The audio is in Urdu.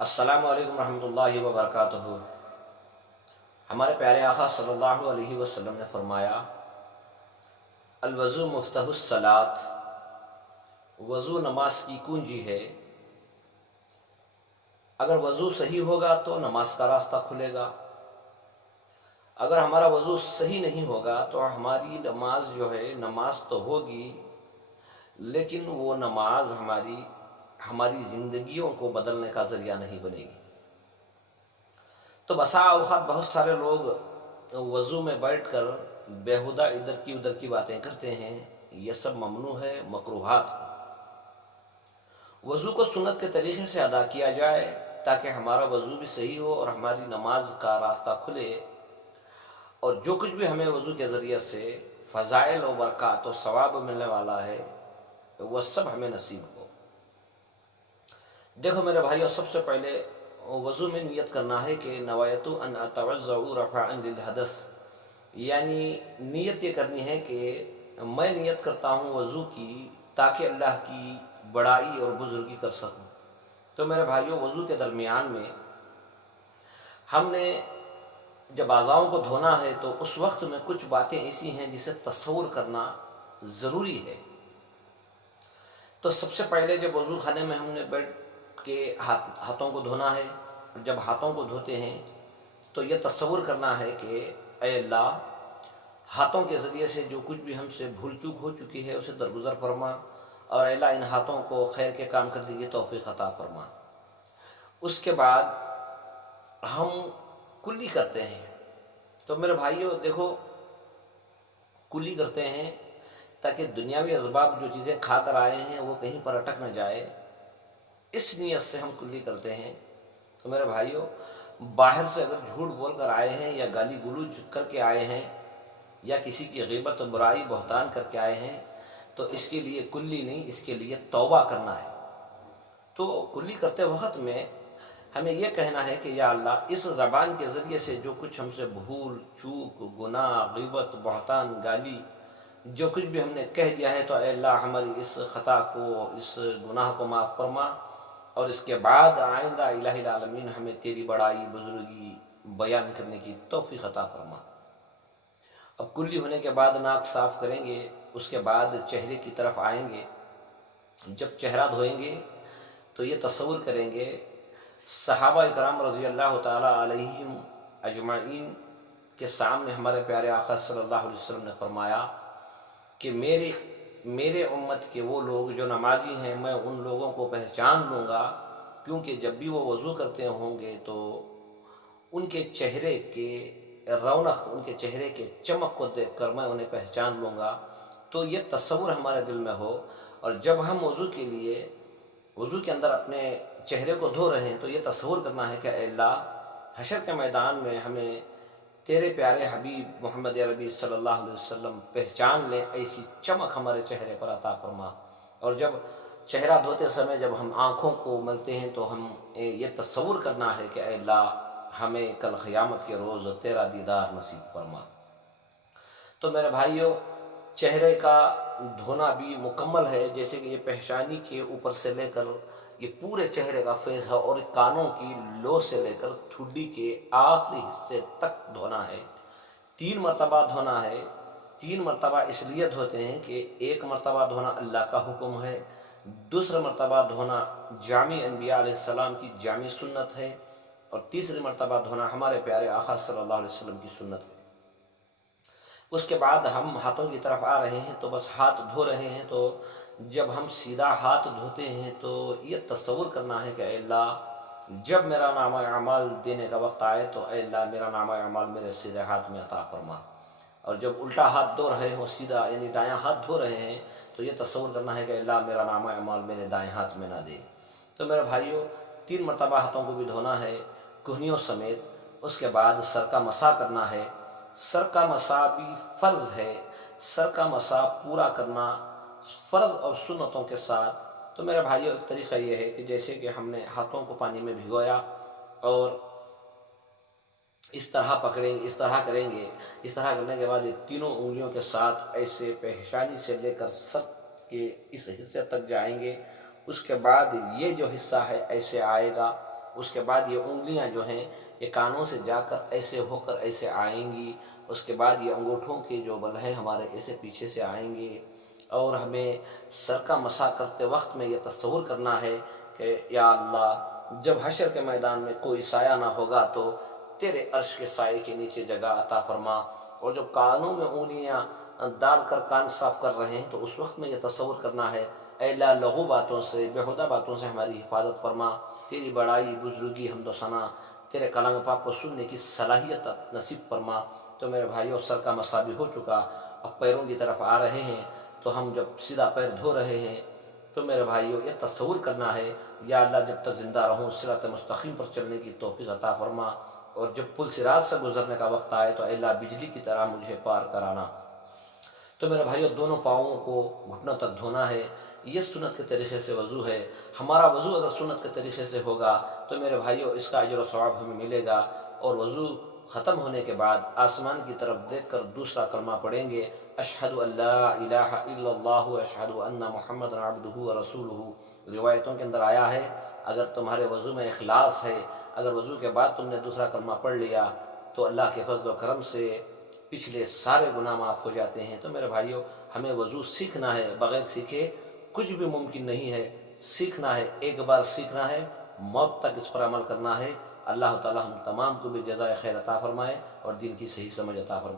السلام علیکم ورحمۃ اللہ وبرکاتہ۔ ہمارے پیارے آقا صلی اللہ علیہ وسلم نے فرمایا، الوضو مفتاح الصلاۃ، وضو نماز کی کنجی ہے۔ اگر وضو صحیح ہوگا تو نماز کا راستہ کھلے گا، اگر ہمارا وضو صحیح نہیں ہوگا تو ہماری نماز جو ہے، نماز تو ہوگی لیکن وہ نماز ہماری زندگیوں کو بدلنے کا ذریعہ نہیں بنے گی۔ تو بسا اوقات بہت سارے لوگ وضو میں بیٹھ کر بیہودہ ادھر کی ادھر کی باتیں کرتے ہیں، یہ سب ممنوع ہے، مکروہات ہیں۔ وضو کو سنت کے طریقے سے ادا کیا جائے تاکہ ہمارا وضو بھی صحیح ہو اور ہماری نماز کا راستہ کھلے، اور جو کچھ بھی ہمیں وضو کے ذریعے سے فضائل و برکات و ثواب ملنے والا ہے وہ سب ہمیں نصیب ہو۔ دیکھو میرے بھائیو، سب سے پہلے وضو میں نیت کرنا ہے کہ نوایت ان اتوضا رفعا للحدث، یعنی نیت یہ کرنی ہے کہ میں نیت کرتا ہوں وضو کی تاکہ اللہ کی بڑائی اور بزرگی کر سکوں۔ تو میرے بھائیو، وضو کے درمیان میں ہم نے جب اعضاؤں کو دھونا ہے تو اس وقت میں کچھ باتیں ایسی ہیں جسے تصور کرنا ضروری ہے۔ تو سب سے پہلے جب وضو خانے میں ہم نے بیٹھ کے ہاتھوں کو دھونا ہے، جب ہاتھوں کو دھوتے ہیں تو یہ تصور کرنا ہے کہ اے اللہ، ہاتھوں کے ذریعے سے جو کچھ بھی ہم سے بھول چوک ہو چکی ہے اسے درگزر فرما، اور اے اللہ ان ہاتھوں کو خیر کے کام کرنے کی توفیق عطا فرما۔ اس کے بعد ہم کلی کرتے ہیں۔ تو میرے بھائیو دیکھو، کلی کرتے ہیں تاکہ دنیاوی اسباب جو چیزیں کھا کر آئے ہیں وہ کہیں پر اٹک نہ جائے، اس نیت سے ہم کلی کرتے ہیں۔ تو میرے بھائیو، باہر سے اگر جھوٹ بول کر آئے ہیں یا گالی گلوچ کر کے آئے ہیں یا کسی کی غیبت و برائی بہتان کر کے آئے ہیں تو اس کے لیے کلی نہیں، اس کے لیے توبہ کرنا ہے۔ تو کلی کرتے وقت میں ہمیں یہ کہنا ہے کہ یا اللہ، اس زبان کے ذریعے سے جو کچھ ہم سے بھول چوک، گناہ، غیبت، بہتان، گالی، جو کچھ بھی ہم نے کہہ دیا ہے تو اے اللہ ہماری اس خطا کو، اس گناہ کو معاف فرما، اور اس کے بعد آئندہ الہ العالمین ہمیں تیری بڑائی بزرگی بیان کرنے کی توفیق عطا فرما۔ اب کلی ہونے کے بعد ناک صاف کریں گے، اس کے بعد چہرے کی طرف آئیں گے۔ جب چہرہ دھوئیں گے تو یہ تصور کریں گے، صحابہ کرام رضی اللہ تعالی علیہم اجمعین کے سامنے ہمارے پیارے آقا صلی اللہ علیہ وسلم نے فرمایا کہ میرے امت کے وہ لوگ جو نمازی ہیں، میں ان لوگوں کو پہچان لوں گا، کیونکہ جب بھی وہ وضو کرتے ہوں گے تو ان کے چہرے کے رونق، ان کے چہرے کے چمک کو دیکھ کر میں انہیں پہچان لوں گا۔ تو یہ تصور ہمارے دل میں ہو، اور جب ہم وضو کے اندر اپنے چہرے کو دھو رہے ہیں تو یہ تصور کرنا ہے کہ اے اللہ، حشر کے میدان میں ہمیں تیرے پیارے حبیب محمد عربی صلی اللہ علیہ وسلم پہچان لیں، ایسی چمک ہمارے چہرے پر عطا فرما۔ اور جب چہرہ دھوتے سمے جب ہم آنکھوں کو ملتے ہیں تو ہم یہ تصور کرنا ہے کہ اے اللہ، ہمیں کل قیامت کے روز تیرا دیدار نصیب فرما۔ تو میرے بھائیو، چہرے کا دھونا بھی مکمل ہے، جیسے کہ یہ پیشانی کے اوپر سے لے کر یہ پورے چہرے کا فیس ہے، اور کانوں کی لو سے لے کر ٹھڈی کے آخری حصے تک دھونا ہے۔ 3 مرتبہ دھونا ہے۔ 3 مرتبہ اس لیے دھوتے ہیں کہ ایک مرتبہ دھونا اللہ کا حکم ہے، دوسرا مرتبہ دھونا جامع انبیاء علیہ السلام کی جامع سنت ہے، اور تیسری مرتبہ دھونا ہمارے پیارے آقا صلی اللہ علیہ وسلم کی سنت ہے۔ اس کے بعد ہم ہاتھوں کی طرف آ رہے ہیں تو بس ہاتھ دھو رہے ہیں۔ تو جب ہم سیدھا ہاتھ دھوتے ہیں تو یہ تصور کرنا ہے کہ اے اللہ، جب میرا نامہ اعمال دینے کا وقت آئے تو اے اللہ میرا نامہ اعمال میرے سیدھے ہاتھ میں عطا فرما، اور جب الٹا ہاتھ دھو رہے ہوں، سیدھا یعنی دایاں ہاتھ دھو رہے ہیں، تو یہ تصور کرنا ہے کہ اے اللہ میرا نامہ اعمال میرے دائیں ہاتھ میں نہ دے۔ تو میرے بھائیو، 3 مرتبہ ہاتھوں کو بھی دھونا ہے، کہنیوں سمیت۔ اس کے بعد سر کا مسح کرنا ہے۔ سر کا مسح بھی فرض ہے، سر کا مسح پورا کرنا فرض اور سنتوں کے ساتھ۔ تو میرے بھائیو، ایک طریقہ یہ ہے کہ جیسے کہ ہم نے ہاتھوں کو پانی میں بھگویا اور اس طرح پکڑیں گے، اس طرح کریں گے، اس طرح کرنے کے بعد یہ تینوں انگلیوں کے ساتھ ایسے پیشانی سے لے کر سر کے اس حصے تک جائیں گے۔ اس کے بعد یہ جو حصہ ہے ایسے آئے گا، اس کے بعد یہ انگلیاں جو ہیں یہ کانوں سے جا کر ایسے آئیں گی، اس کے بعد یہ انگوٹھوں کے جو بل ہیں ہمارے ایسے پیچھے سے آئیں گے، اور ہمیں سر کا مسح کرتے وقت میں یہ تصور کرنا ہے کہ یا اللہ جب حشر کے میدان میں کوئی سایہ نہ ہوگا تو تیرے عرش کے سائے کے نیچے جگہ عطا فرما، اور جو کانوں میں انگلیاں ڈال کر کان صاف کر رہے ہیں تو اس وقت میں یہ تصور کرنا ہے اے اللہ لغو باتوں سے بیہودہ باتوں سے ہماری حفاظت فرما، تیری بڑائی بزرگی حمد و ثنا تیرے کلام پاک کو سننے کی صلاحیت نصیب فرما۔ تو میرے بھائیوں سر کا مسح بھی ہو چکا، اب پیروں کی طرف آ رہے ہیں، تو ہم جب سیدھا پیر دھو رہے ہیں تو میرے بھائیوں یہ تصور کرنا ہے یا اللہ جب تک زندہ رہوں صراط مستقیم پر چلنے کی توفیق عطا فرما، اور جب پل صراط سے گزرنے کا وقت آئے تو اے اللہ بجلی کی طرح مجھے پار کرانا۔ تو میرے بھائیوں دونوں پاؤں کو گھٹنوں تک دھونا ہے، یہ سنت کے طریقے سے وضو ہے۔ ہمارا وضو اگر سنت کے طریقے سے ہوگا تو میرے بھائیوں اس کا اجر و ثواب ہمیں ملے گا، اور وضو ختم ہونے کے بعد آسمان کی طرف دیکھ کر دوسرا کلمہ پڑھیں گے، اشہد ان لا الہ الا اللہ اشہد ان محمد عبدہ ورسولہ۔ روایتوں کے اندر آیا ہے اگر تمہارے وضو میں اخلاص ہے، اگر وضو کے بعد تم نے دوسرا کلمہ پڑھ لیا تو اللہ کے فضل و کرم سے پچھلے سارے گناہ معاف ہو جاتے ہیں۔ تو میرے بھائیوں ہمیں وضو سیکھنا ہے، بغیر سیکھے کچھ بھی ممکن نہیں ہے، سیکھنا ہے، ایک بار سیکھنا ہے، موت تک اس پر عمل کرنا ہے۔ اللہ تعالی ہم تمام کو بھی جزائے خیر عطا فرمائے اور دین کی صحیح سمجھ عطا فرمائے۔